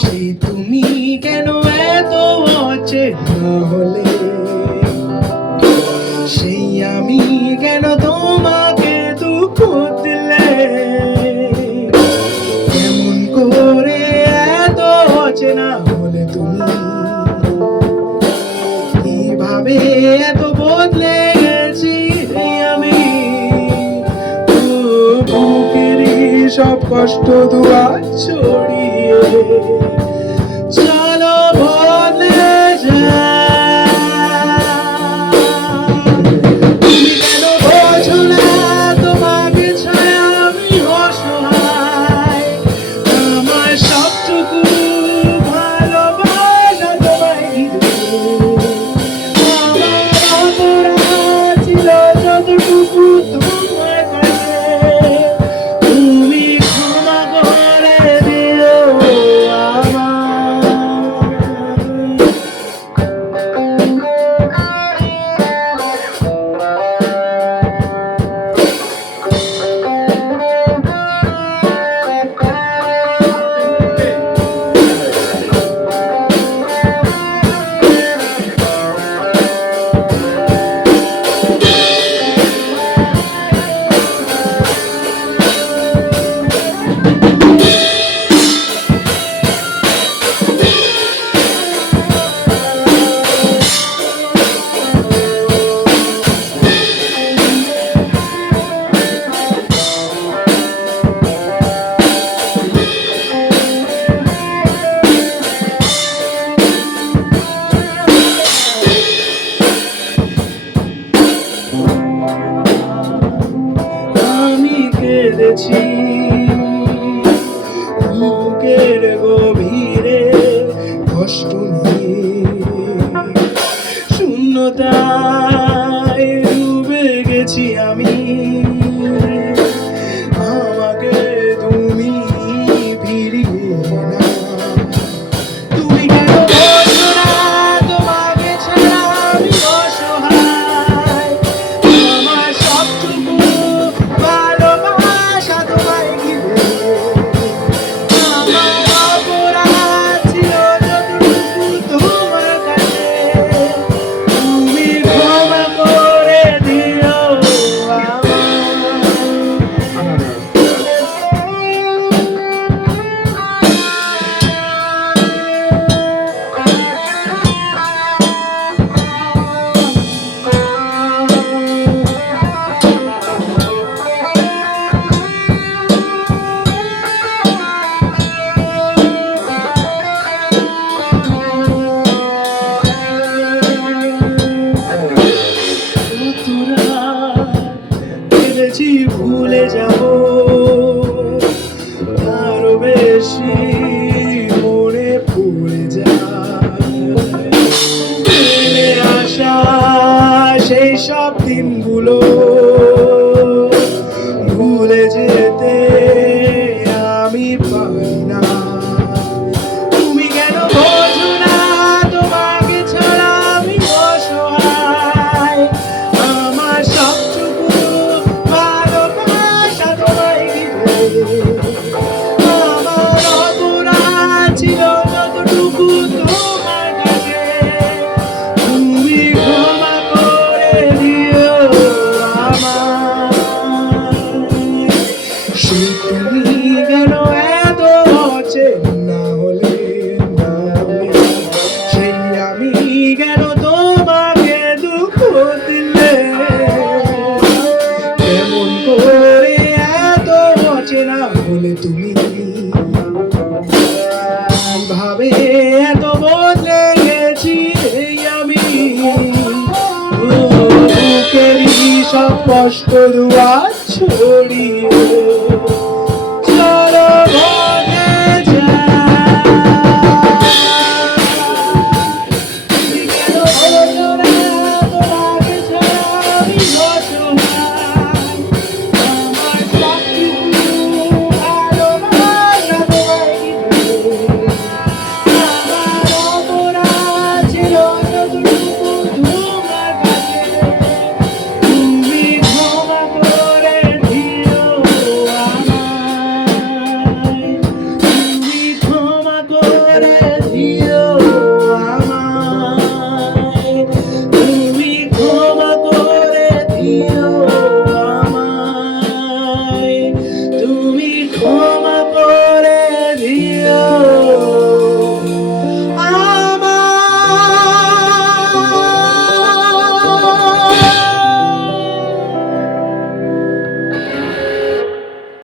সেই তুমি কেন এত অচেনা হলে, সেই আমি কেন তোমাকে দুঃখ দিলে, কেমন করে এত অচেনা হলে তুমি, কিভাবে এত বদলে গেছি আমি, বুকেরই সব কষ্ট দুয়া ছড়িয়ে চলো বদলে যাই। তুমি কেন বোঝো না তোমাকে ছাড়া আমি অসহায়, আমার সবটুকু ভালোবাসা তোমায় ঘিরে, আমার অপরাধ ছিল যতটুকু তোমার কাছে, তুমি ক্ষমা করে দিও আমায়। আমি কেঁদেছি বুকের গভীরে কষ্ট নিয়ে, শূন্যতায় ডুবে গেছি আমি, আমাকে তুমি ফিরিয়ে না। তুমি কেন বোঝো না তোমাকে ছাড়া আমি অসহায়, আমার সবটুকু ভালোবাসা তোমায় ঘিরে, আমার অপরাধ ছিল যতটুকু তোমার কাছে, তুমি ক্ষমা করে দিও ভেবেছি ভুলে যাব, আরো বেশি মনে পড়ে যায় ফেলে আসা সেই সব দিনগুলো, ভুলে যেতে আমি পারি না। তুমি কেন বোঝো না তোমাকে ছাড়া আমি অসহায়, আমার সবটুকু ভালোবাসা তোমায় ঘিরে, আমার অপরাধ ছিল যতটুকু তোমার কাছে, তুমি ক্ষমা করে দিও আমায়। সেই তুমি কেন এত অচেনা হলে, সেই আমি কেন তোমাকে দুঃখ দিলে, কেমন করে এত অচেনা হলে তুমি, কিভাবে এত বদলে গেছি আমি, বুকেরই সব কষ্ট দুয়া ছড়িয়ে